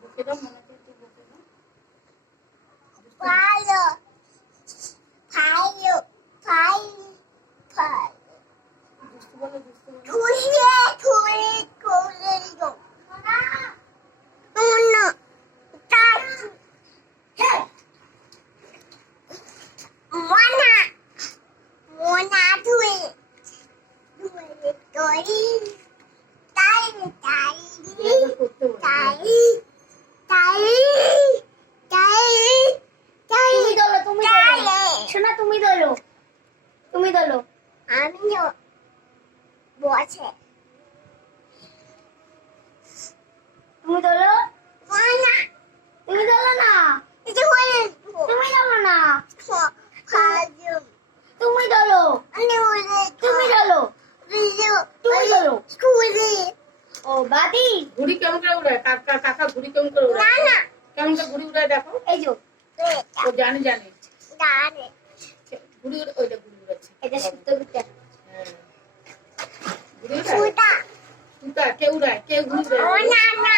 বকে দাও মনে করে তুই বকে দাও। ভালো ভালো ভালো ভালো দুষ্টু বলো দুষ্টু বলো। ধুয়ে ধুয়ে করে দাও না তার মনা মনা ধুয়ে ধুয়ে তরি তাই তাই এবার করতে বলো। তাই তাই তাই তাই তুমি দোলো, তুমি দোলো। শোনা, তুমি দোলো, তুমি দোলো। আমিও বসে তুমি দোলো, মনা তুমি দোলো না, এটা হয়ে তুমি দোলো না, খাজু তুমি দোলো, আমি বলে তুমি দোলো, তুমি দোলো। স্কুলে ও বাদি, ঘুড়ি কেমন করে উড়ায়? কাকা কাকা ঘুড়ি কেমন করে না উড়ায়? না কেমন করে ঘুড়ি উড়ায় দেখো। এই যে ও জানে জানে দাঁড়ে ঘুড়ি ওইটা ঘুড়ি উড়াচ্ছে। এটা সুতো বিটা। হ্যাঁ ঘুড়ি উড়ায়। সুতা সুতা কে উড়ায়? কে ঘুড়ি ও উড়ায়? না না